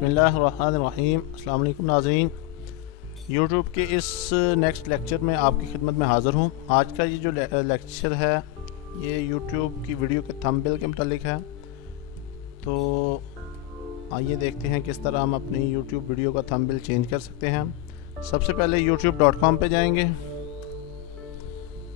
बिस्मिल्लाहिर्रहमानिर्रहीम। अस्सलाम वालेकुम नाज़रीन, यूट्यूब के इस नेक्स्ट लेक्चर में आपकी खिदमत में हाज़िर हूँ। आज का ये जो लेक्चर है ये यूट्यूब की वीडियो के थंबनेल के मुतालिक है। तो आइए देखते हैं किस तरह हम अपनी यूट्यूब वीडियो का थंबनेल चेंज कर सकते हैं। सबसे पहले youtube.com पे जाएंगे।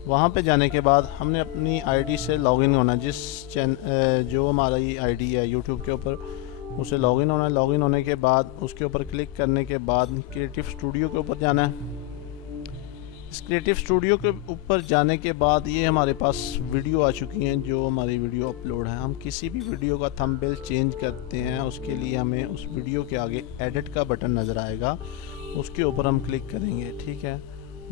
वहाँ पे जाने के बाद हमने अपनी आईडी से लॉगिन होना, जो हमारी आईडी है यूट्यूब के ऊपर उसे लॉगिन होना है। लॉगिन होने के बाद उसके ऊपर क्लिक करने के बाद क्रिएटिव स्टूडियो के ऊपर जाना है। इस क्रिएटिव स्टूडियो के ऊपर जाने के बाद ये हमारे पास वीडियो आ चुकी हैं, जो हमारी वीडियो अपलोड है। हम किसी भी वीडियो का थंबनेल चेंज करते हैं, उसके लिए हमें उस वीडियो के आगे एडिट का बटन नज़र आएगा, उसके ऊपर हम क्लिक करेंगे। ठीक है,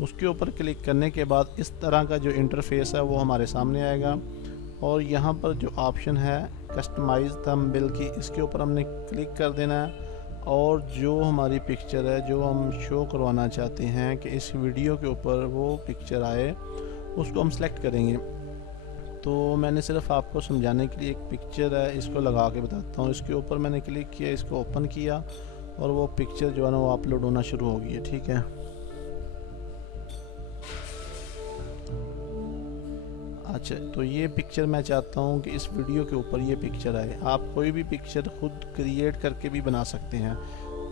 उसके ऊपर क्लिक करने के बाद इस तरह का जो इंटरफेस है वो हमारे सामने आएगा और यहाँ पर जो ऑप्शन है कस्टमाइज थंबनेल की, इसके ऊपर हमने क्लिक कर देना है और जो हमारी पिक्चर है जो हम शो करवाना चाहते हैं कि इस वीडियो के ऊपर वो पिक्चर आए, उसको हम सेलेक्ट करेंगे। तो मैंने सिर्फ आपको समझाने के लिए एक पिक्चर है, इसको लगा के बताता हूँ। इसके ऊपर मैंने क्लिक किया, इसको ओपन किया और वो पिक्चर जो है ना वो अपलोड होना शुरू हो गई है। ठीक है, अच्छा, तो ये पिक्चर मैं चाहता हूँ कि इस वीडियो के ऊपर ये पिक्चर आए। आप कोई भी पिक्चर खुद क्रिएट करके भी बना सकते हैं।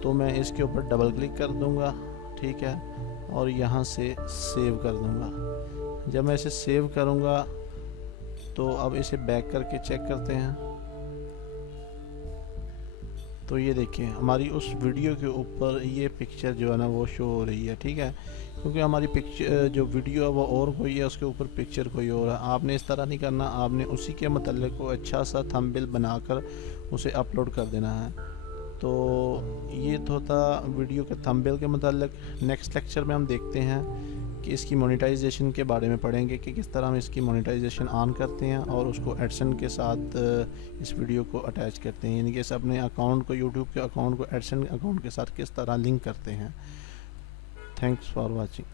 तो मैं इसके ऊपर डबल क्लिक कर दूँगा, ठीक है, और यहाँ से सेव कर दूँगा। जब मैं इसे सेव करूँगा तो अब इसे बैक करके चेक करते हैं। तो ये देखिए हमारी उस वीडियो के ऊपर ये पिक्चर जो है ना वो शो हो रही है। ठीक है, क्योंकि हमारी पिक्चर जो वीडियो है वो और कोई है, उसके ऊपर पिक्चर कोई और है। आपने इस तरह नहीं करना, आपने उसी के मतलब को अच्छा सा थंबनेल बनाकर उसे अपलोड कर देना है। तो ये तो था वीडियो के थंबनेल के मतलब। नेक्स्ट लेक्चर में हम देखते हैं कि इसकी मोनेटाइजेशन के बारे में पढ़ेंगे कि किस तरह हम इसकी मोनेटाइजेशन ऑन करते हैं और उसको एडसेंस के साथ इस वीडियो को अटैच करते हैं, यानी कि अपने अकाउंट को, यूट्यूब के अकाउंट को एडसेंस अकाउंट के साथ किस तरह लिंक करते हैं। Thanks for watching.